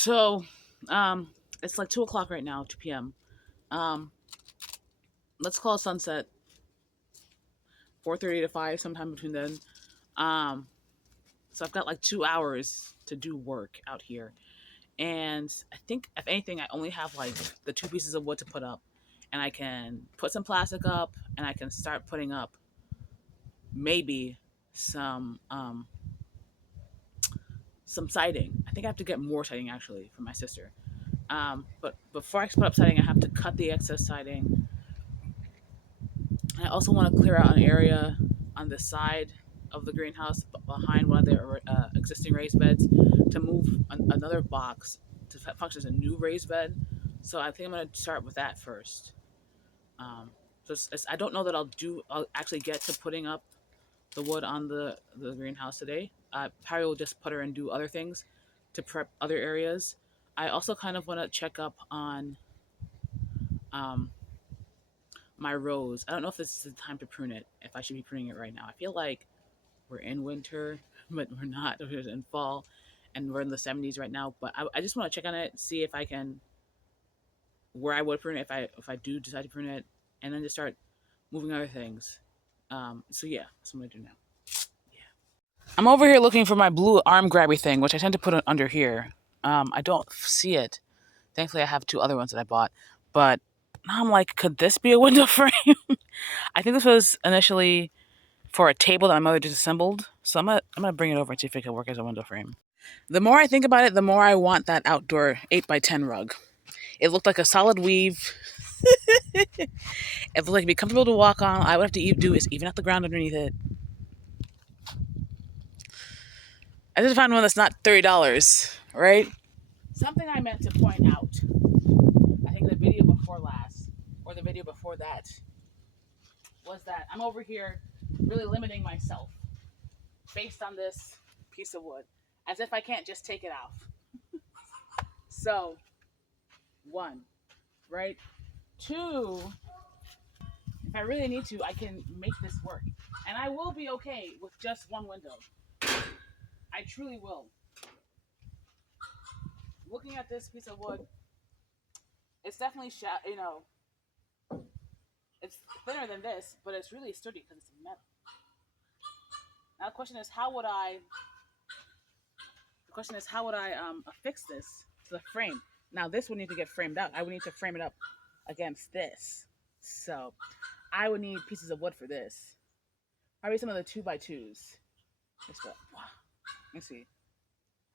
So, it's like 2 o'clock right now, 2 p.m. Um, let's call it sunset, 4:30 to 5, sometime between then. Um, so I've got like 2 hours to do work out here, and I think if anything, I only have like the two pieces of wood to put up, and I can put some plastic up, and I can start putting up maybe some um some siding. I think I have to get more siding actually from my sister. But before I put up siding, I have to cut the excess siding. I also want to clear out an area on the side of the greenhouse behind one of the existing raised beds to move another box to function as a new raised bed. So I think I'm going to start with that first. So I don't know that I'll actually get to putting up the wood on the greenhouse today. Probably will just put her and do other things to prep other areas. I also kind of want to check up on um, my rose. I don't know if this is the time to prune it, if I should be pruning it right now. I feel like we're in winter, but we're not. We're in fall, and we're in the 70s right now. But I just want to check on it, see if I can, where I would prune it, if I do decide to prune it, and then just start moving other things. So yeah, that's what I'm gonna do now. Yeah. I'm over here looking for my blue arm grabby thing, which I tend to put it under here. I don't see it. Thankfully, I have two other ones that I bought, but now I'm like, could this be a window frame? I think this was initially for a table that my mother disassembled, so I'm gonna bring it over and see if it can work as a window frame. The more I think about it, the more I want that outdoor 8x10 rug. It looked like a solid weave. It looked like it'd be comfortable to walk on. All I would have to do is even out the ground underneath it. I just found one that's not $30, right? Something I meant to point out, I think the video before last, or the video before that, was that I'm over here really limiting myself based on this piece of wood, as if I can't just take it off. So, one, right? Two, if I really need to, I can make this work. And I will be okay with just one window. I truly will. Looking at this piece of wood, it's definitely, it's thinner than this, but it's really sturdy because it's metal. Now the question is, how would I affix this to the frame? Now this would need to get framed out. I would need to frame it up against this. So I would need pieces of wood for this. Probably some of the 2x2s. Let me see.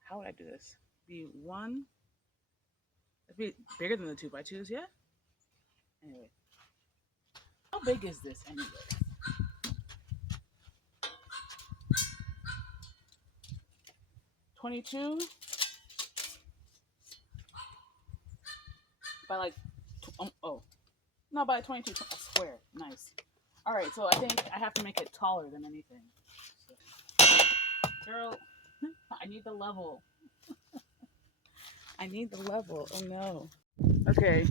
How would I do this? Be one. It'd be bigger than the 2x2s, yeah? Anyway. How big is this anyway? 22 by like, by 22, a square. Nice. All right, so I think I have to make it taller than anything. So, girl, I need the level. I need the level. Oh no. Okay,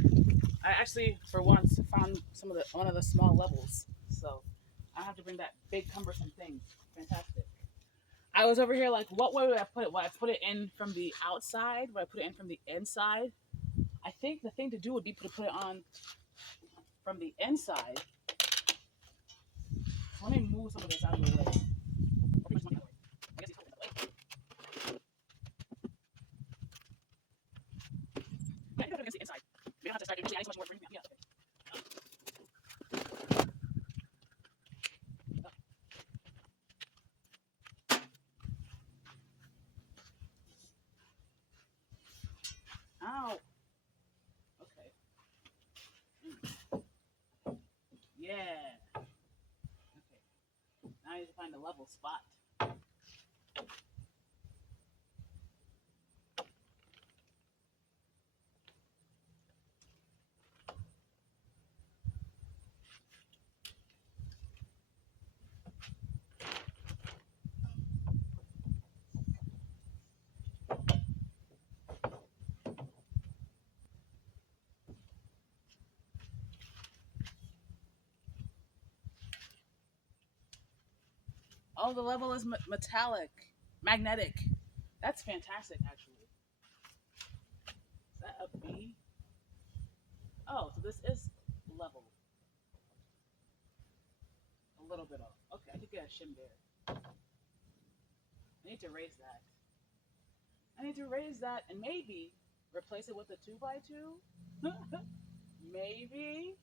I actually, for once, found one of the small levels. So I don't have to bring that big cumbersome thing. Fantastic. I was over here like, what way would I put it? Would I put it in from the outside? Would I put it in from the inside? I think the thing to do would be to put it on from the inside. Let me move some of this out of the way. Yeah, I can put it against the inside. We don't have to start doing much more for me. Yeah. Ow. Okay. Yeah. Okay. Now I need to find a level spot. Oh, the level is metallic, magnetic. That's fantastic, actually. shim there. I need to raise that. I need to raise that and maybe replace it with a 2x2. Maybe.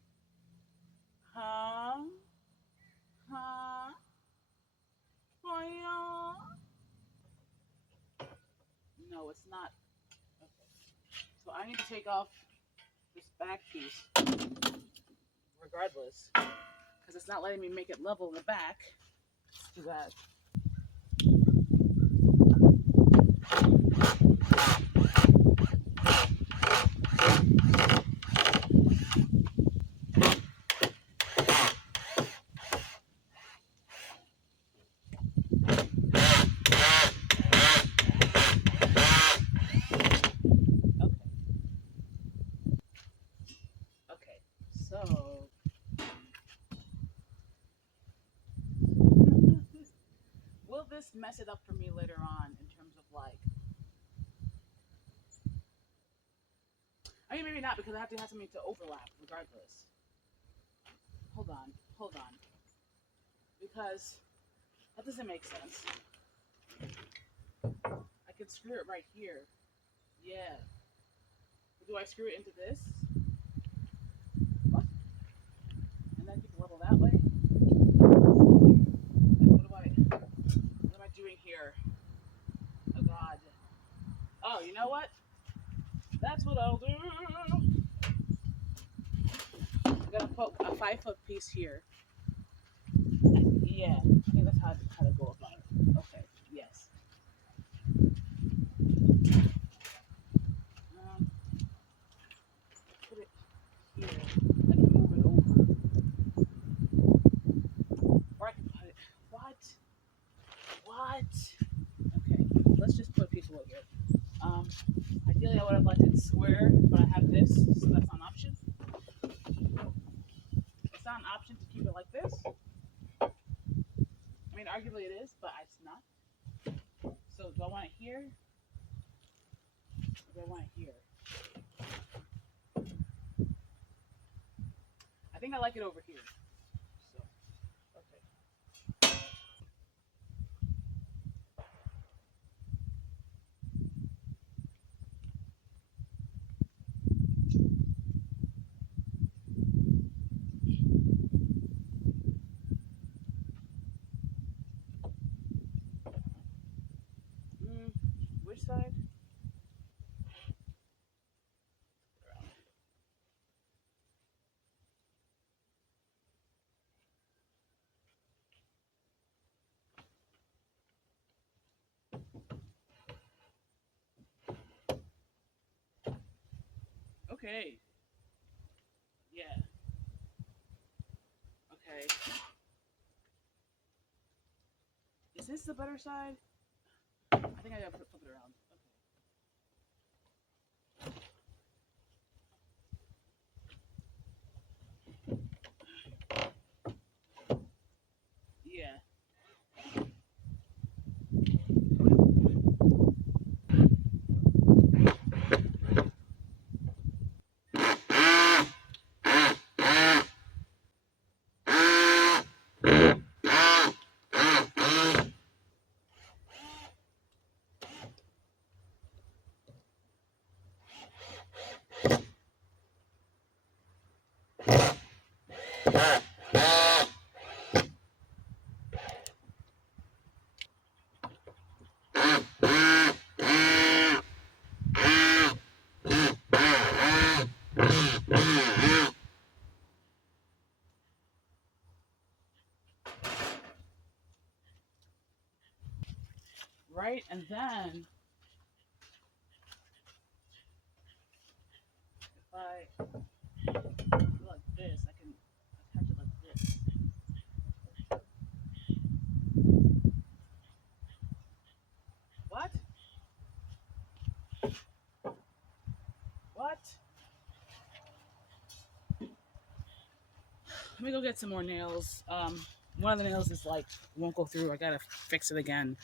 Huh? Huh? Oh, yeah. No, it's not. Okay. So I need to take off this back piece regardless because it's not letting me make it level in the back. Let's do that. Okay. So will this mess it up for me later on in terms of like I mean maybe not because I have to have something to overlap regardless. Hold on. Because that doesn't make sense. I could screw it right here. Yeah. But do I screw it into this? What? And then keep it level that way? Then what am I doing here? Oh god. Oh, you know what? That's what I'll do. I'm gonna put a 5-foot piece here. Yeah, I think that's how to go about it. Okay, yes. Put it here. I can move it over. Or I can put it. What? What? Okay, let's just put a piece of wood here. Ideally, I would have liked it square, but I have this, so that's not an option. It's not an option to keep it like this. I mean, arguably it is, but it's not. So, do I want it here? Or do I want it here? I think I like it over here. So, okay. Which side? Okay. Yeah. Okay. Is this the better side? I think I gotta flip it around. Okay. Yeah. Right, and then if I do like this, I can attach it like this. What? What? Let me go get some more nails. One of the nails is like won't go through. I gotta fix it again.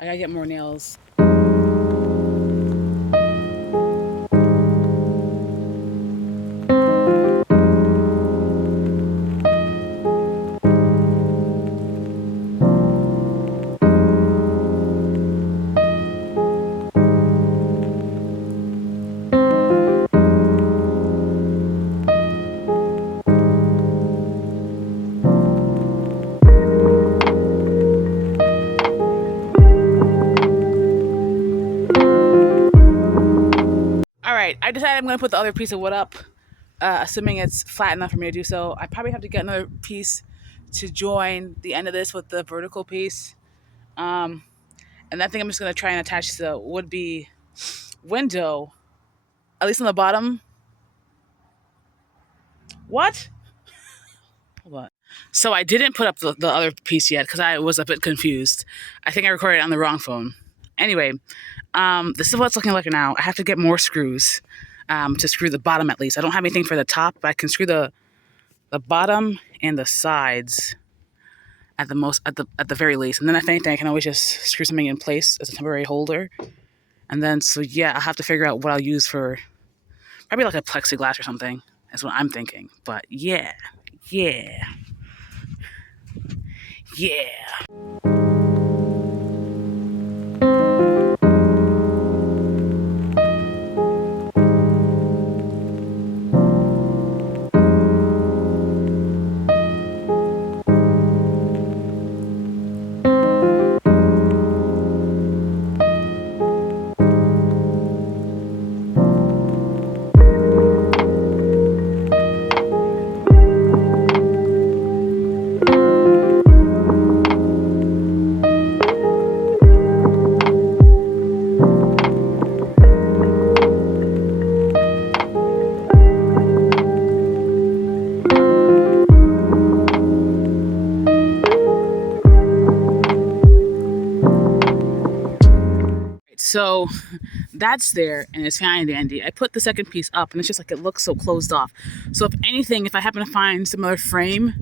I gotta get more nails. right, I decided I'm going to put the other piece of wood up, assuming it's flat enough for me to do so. I probably have to get another piece to join the end of this with the vertical piece. Um, and I think I'm just going to try and attach the would-be window, at least on the bottom. What? Hold on. So I didn't put up the other piece yet because I was a bit confused. I think I recorded it on the wrong phone. Anyway, this is what it's looking like now. I have to get more screws to screw the bottom at least. I don't have anything for the top, but I can screw the bottom and the sides at the very least. And then if anything, I can always just screw something in place as a temporary holder. And then so yeah, I'll have to figure out what I'll use for probably like a plexiglass or something. That's what I'm thinking. But yeah. So that's there and it's fine and dandy. I put the second piece up and it's just like it looks so closed off. So if anything, if I happen to find some other frame,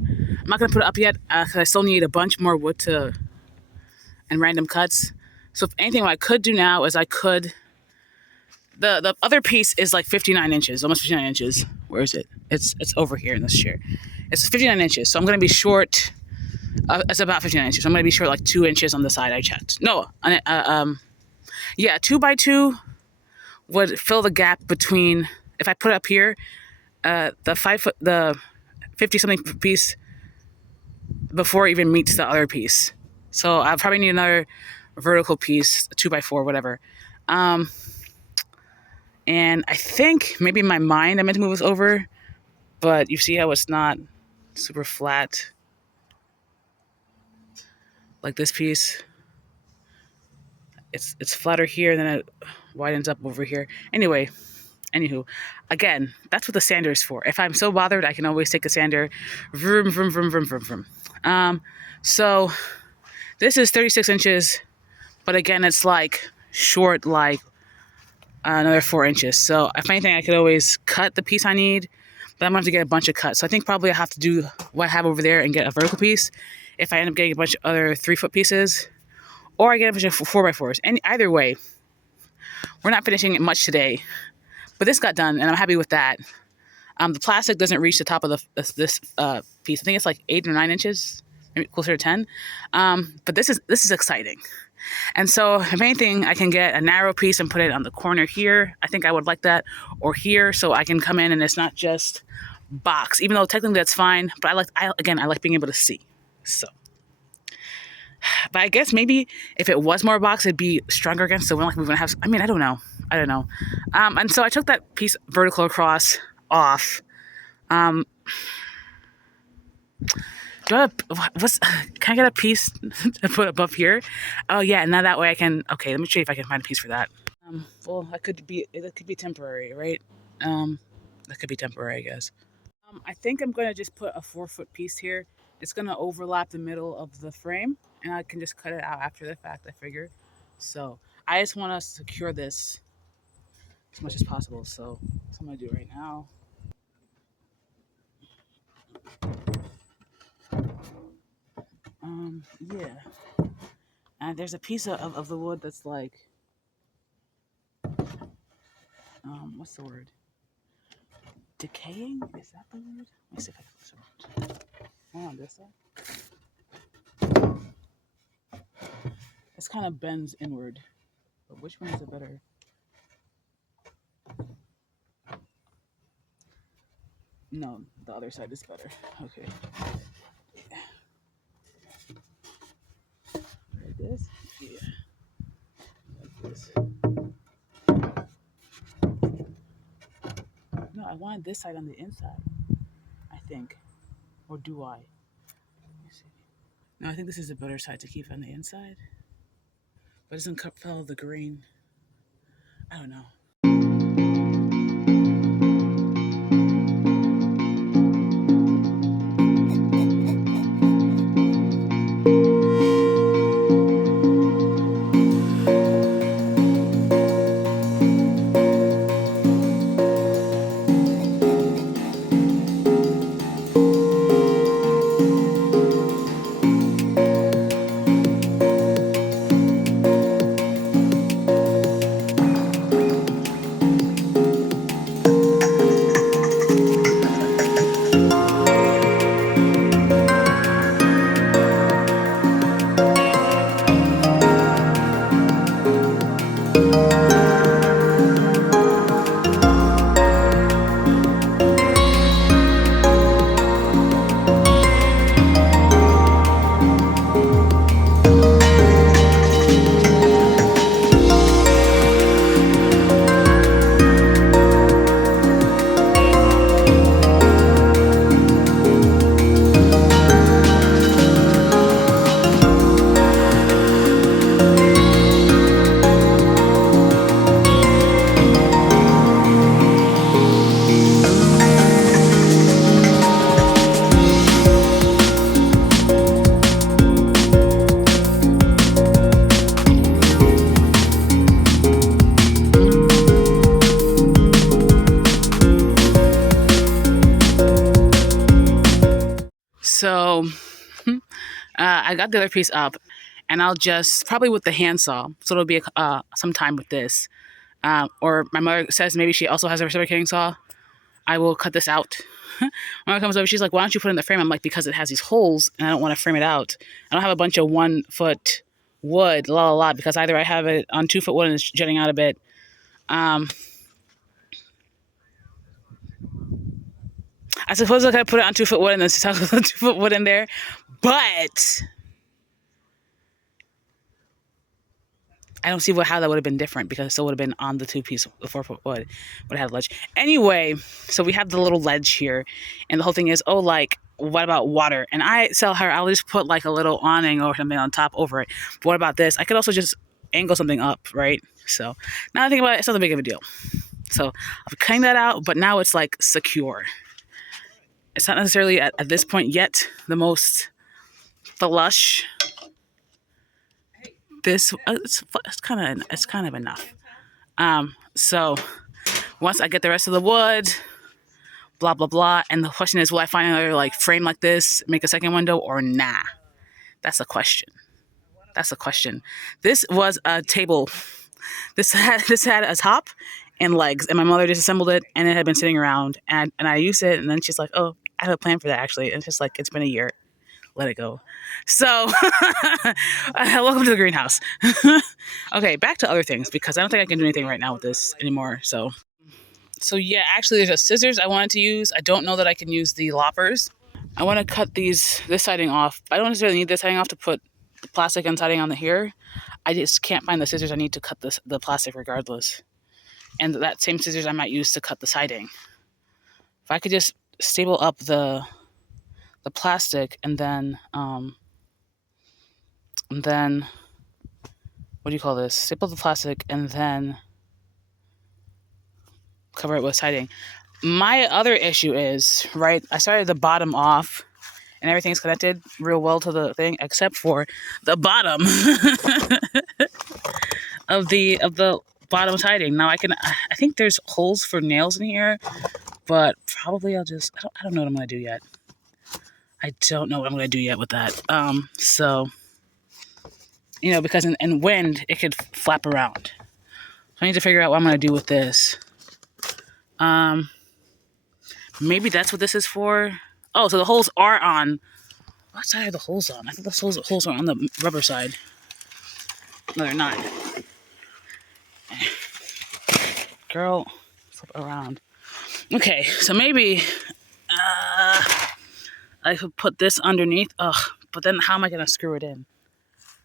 I'm not going to put it up yet because I still need a bunch more wood and random cuts. So if anything, what I could do now is I could... The other piece is like 59 inches, almost 59 inches. Where is it? It's over here in this chair. It's 59 inches. So I'm going to be short. It's about 59 inches. So I'm going to be short like 2 inches on the side. I checked. No, yeah, 2 by 2 would fill the gap between, if I put it up here, the 50 something piece before it even meets the other piece. So I'll probably need another vertical piece, 2 by 4, whatever. And I think maybe in my mind I meant to move this over, but you see how it's not super flat like this piece. It's flatter here, and then it widens up over here. Anywho, again, that's what the sander is for. If I'm so bothered, I can always take a sander. Vroom, vroom, vroom, vroom, vroom, vroom. So this is 36 inches, but again, it's like short, like another 4 inches. So if anything, I could always cut the piece I need, but I'm going to have to get a bunch of cuts. So I think probably I have to do what I have over there and get a vertical piece if I end up getting a bunch of other 3-foot pieces, or I get a bunch of 4x4s. And either way, we're not finishing it much today, but this got done and I'm happy with that. The plastic doesn't reach the top of this piece. I think it's like 8 or 9 inches, maybe closer to 10. But this is exciting. And so if anything, I can get a narrow piece and put it on the corner here. I think I would like that, or here, so I can come in and it's not just box, even though technically that's fine. But I like being able to see. So, but I guess maybe if it was more box, it'd be stronger against the wind. Like we're gonna have. I mean, I don't know. And so I took that piece vertical across off. Can I get a piece to put above here? Oh yeah, now that way I can. Okay, let me show you if I can find a piece for that. Well, that could be temporary, right? That could be temporary, I guess. I think I'm gonna just put a 4-foot piece here. It's gonna overlap the middle of the frame, and I can just cut it out after the fact, I figure. So I just want to secure this as much as possible. So that's what I'm gonna do right now. Yeah. And there's a piece of the wood that's like, what's the word? Decaying? Is that the word? Let me see if I can flip it around. On this side. It's kind of bends inward. But which one is it better? No, the other side is better. Okay. Like this? Yeah. Like this. I wanted this side on the inside, I think. Or do I? Let me see. No, I think this is a better side to keep on the inside. But it doesn't follow the green. I don't know. So I got the other piece up, and I'll just probably with the handsaw. So it'll be some time with this. Or my mother says maybe she also has a reciprocating saw. I will cut this out. When it comes over, she's like, "Why don't you put it in the frame?" I'm like, "Because it has these holes, and I don't want to frame it out. I don't have a bunch of 1 foot wood, la la la. Because either I have it on 2 foot wood and it's jutting out a bit." I suppose I could put it on 2 foot wood and then tuck the 2 foot wood in there, but I don't see how that would have been different because it still would have been on the 2 piece, the 4 foot wood, would have had ledge. Anyway, so we have the little ledge here, and the whole thing is, like, what about water? And I tell her I'll just put like a little awning or something on top over it. But what about this? I could also just angle something up, right? So now I think about it, it's not that big of a deal. So I'm cutting that out, but now it's like secure. It's not necessarily at this point yet the most flush. This it's kind of enough. So once I get the rest of the wood, blah blah blah, and the question is, will I find another like frame like this, make a second window, or nah? That's the question. That's the question. This was a table. This had a top and legs, and my mother disassembled it, and it had been sitting around, and I used it, and then she's like, "Oh, I have a plan for that actually." And it's just like, it's been a year. Let it go. So, welcome to the greenhouse. Okay, back to other things because I don't think I can do anything right now with this anymore. So yeah, actually, there's a scissors I wanted to use. I don't know that I can use the loppers. I want to cut this siding off. I don't necessarily need this siding off to put the plastic and siding on the here. I just can't find the scissors I need to cut the plastic regardless. And that same scissors I might use to cut the siding. If I could just staple up the plastic and then what do you call this? Staple the plastic and then cover it with siding. My other issue is, right, I started the bottom off and everything's connected real well to the thing except for the bottom of the bottom siding. Now I think there's holes for nails in here, but probably I don't know what I'm going to do yet. I don't know what I'm going to do yet with that. So, because in wind, it could flap around. So I need to figure out what I'm going to do with this. Maybe that's what this is for. Oh, so the holes are on. What side are the holes on? I think the holes are on the rubber side. No, they're not. Girl, flip around. Okay, so maybe I could put this underneath. But then how am I going to screw it in?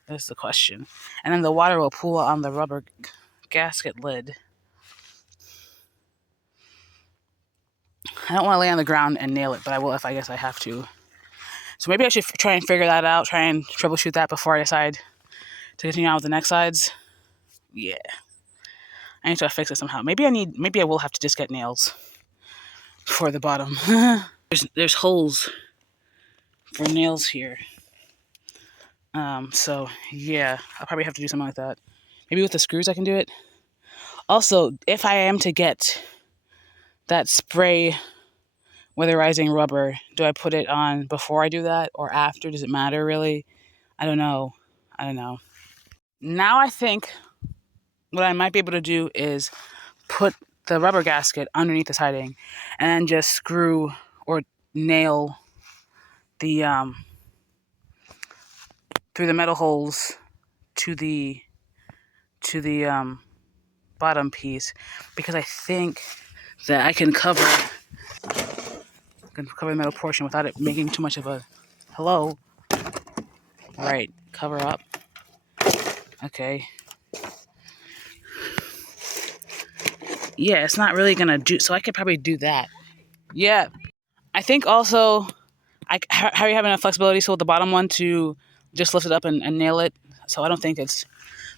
That's the question. And then the water will pool on the rubber gasket lid. I don't want to lay on the ground and nail it, but I will if I guess I have to. So maybe I should try and figure that out, try and troubleshoot that before I decide to continue on with the next sides. Yeah. I need to fix it somehow. Maybe I will have to just get nails for the bottom. there's holes for nails here. So yeah, I'll probably have to do something like that. Maybe with the screws I can do it. Also, if I am to get that spray weatherizing rubber, do I put it on before I do that or after? Does it matter really? I don't know. Now I think what I might be able to do is put the rubber gasket underneath the siding and then just screw or nail the through the metal holes to the bottom piece, because I think that I can cover the metal portion without it making too much of a hello. Right, cover up. Okay. Yeah, it's not really gonna do, so I could probably do that. Yeah, I think also I have enough flexibility so with the bottom one to just lift it up and nail it. So I don't think it's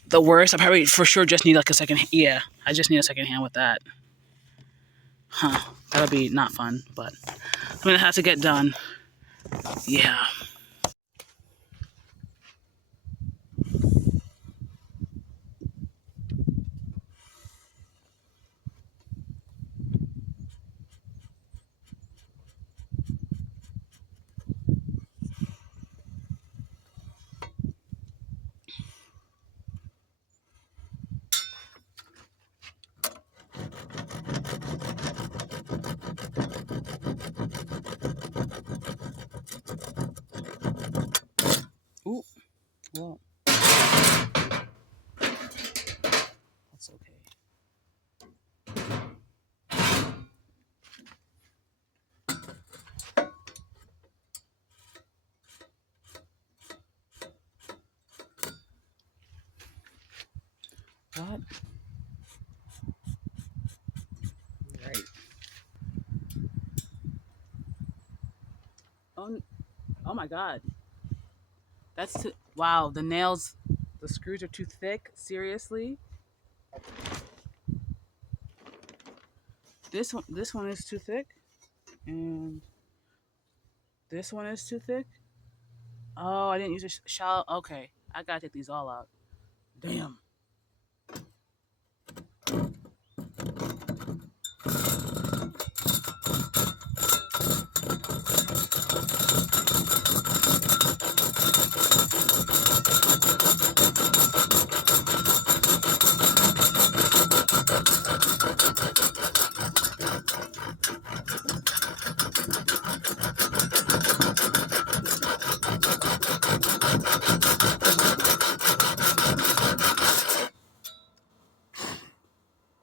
the worst. I probably for sure just need like a second. Yeah, I just need a second hand with that. Huh? That'll be not fun, but I mean it has to get done. Yeah. Ooh. Well, that's okay. What? Right. Oh my God. That's too, wow. The nails, the screws are too thick. Seriously. This one is too thick, and this one is too thick. Oh, I didn't use a shallow. Okay, I gotta take these all out. Damn.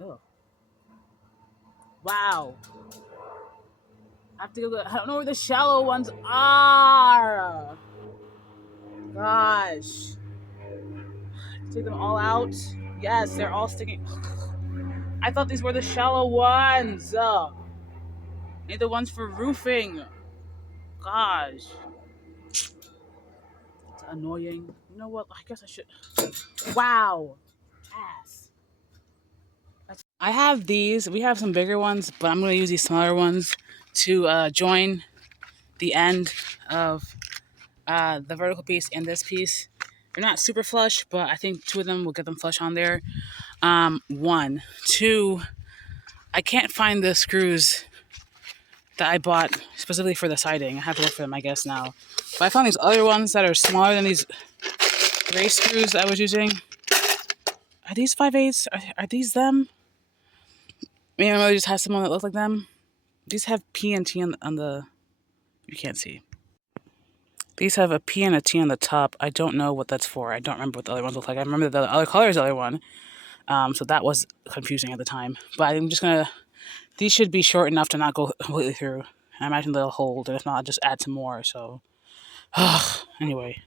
Oh, wow. I have to go. I don't know where the shallow ones are. Gosh. Take them all out. Yes, they're all sticking. I thought these were the shallow ones. Need the ones for roofing. Gosh. It's annoying. You know what? I guess I should. Wow. Ass. I have these. We have some bigger ones, but I'm going to use these smaller ones to join the end of the vertical piece and this piece. They're not super flush, but I think two of them will get them flush on there. One. Two, I can't find the screws that I bought specifically for the siding. I have to look for them, I guess, now. But I found these other ones that are smaller than these gray screws that I was using. Are these 5/8? Are these them? Maybe my mother just has someone that looks like them. These have P and T on the... You can't see. These have a P and a T on the top. I don't know what that's for. I don't remember what the other ones look like. I remember the other color is the other one. So that was confusing at the time. But I'm just going to... These should be short enough to not go completely through. I imagine they'll hold, and if not, I'll just add some more. So, anyway.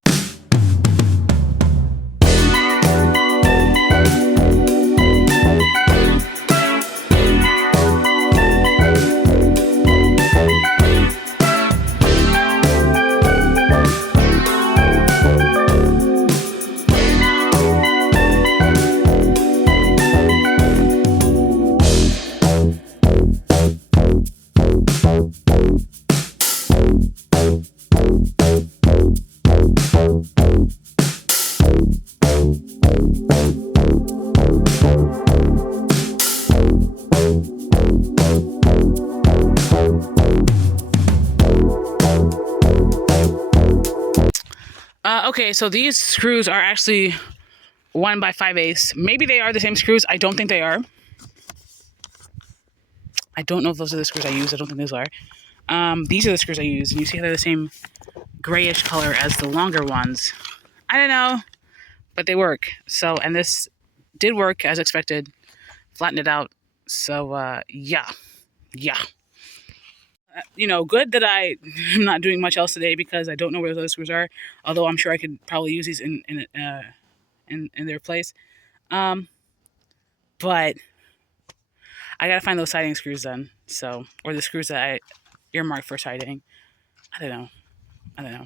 Okay, so these screws are actually 1 by 5/8. Maybe they are the same screws. I don't think they are. I don't know if those are the screws I use. I don't think those are. These are the screws I use, and you see they're the same grayish color as the longer ones. I don't know, but they work. So, and this did work as expected. Flattened it out. So, yeah. Good that I am not doing much else today because I don't know where those screws are. Although I'm sure I could probably use these in their place. But I gotta find those siding screws then. So, or the screws that I earmarked for siding. I don't know.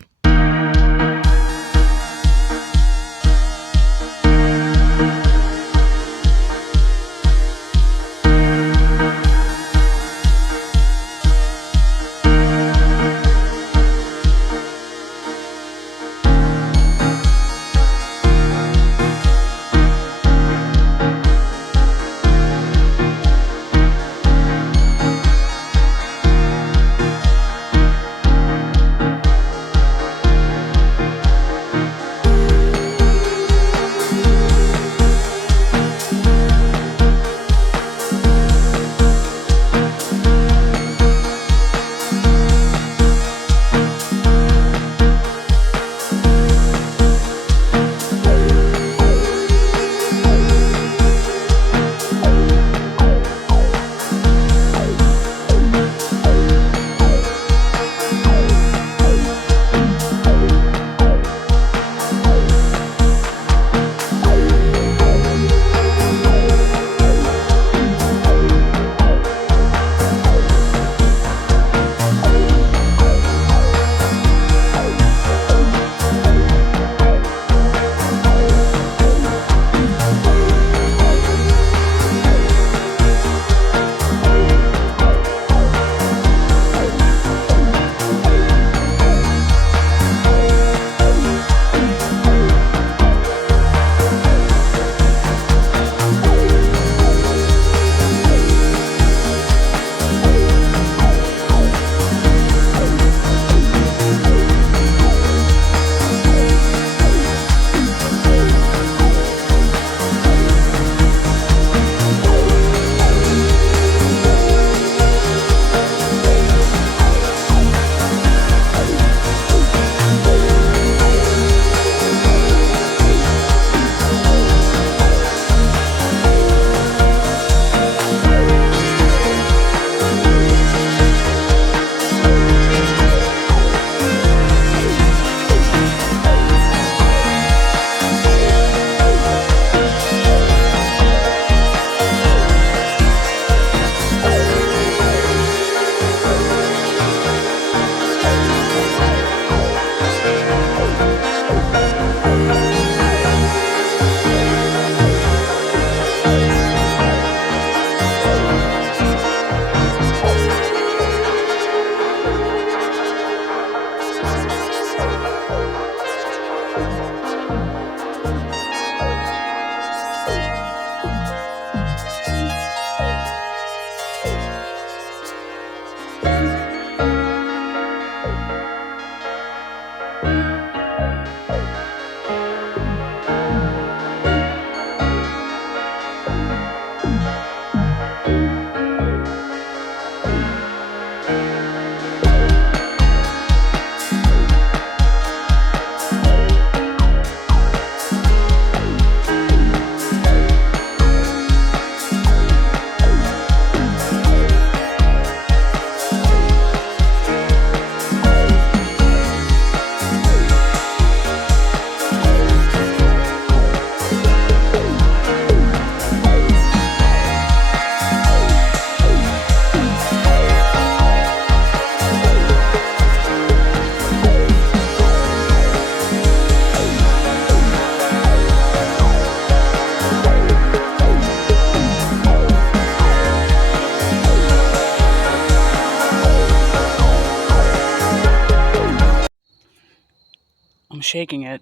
I'm shaking it.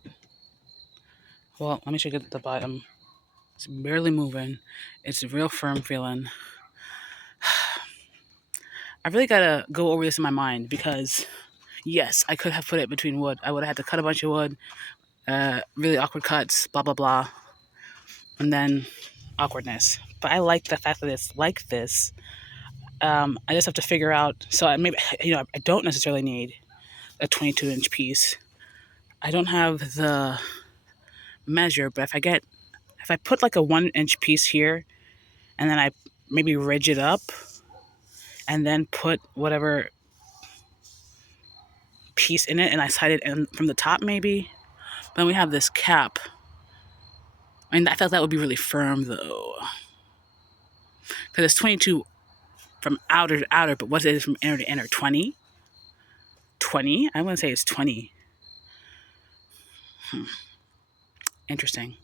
Well, let me shake it at the bottom. It's barely moving. It's a real firm feeling. I really gotta go over this in my mind because, yes, I could have put it between wood. I would have had to cut a bunch of wood, really awkward cuts, blah blah blah, and then awkwardness. But I like the fact that it's like this. I just have to figure out. So I maybe I don't necessarily need a 22-inch piece. I don't have the measure, but if I put like a 1-inch piece here, and then I maybe ridge it up, and then put whatever piece in it, and I side it in from the top, maybe. Then we have this cap. I mean, I felt that would be really firm though, because it's 22 from outer to outer, but what is it from inner to inner? 20? 20? I want to say it's 20. Interesting.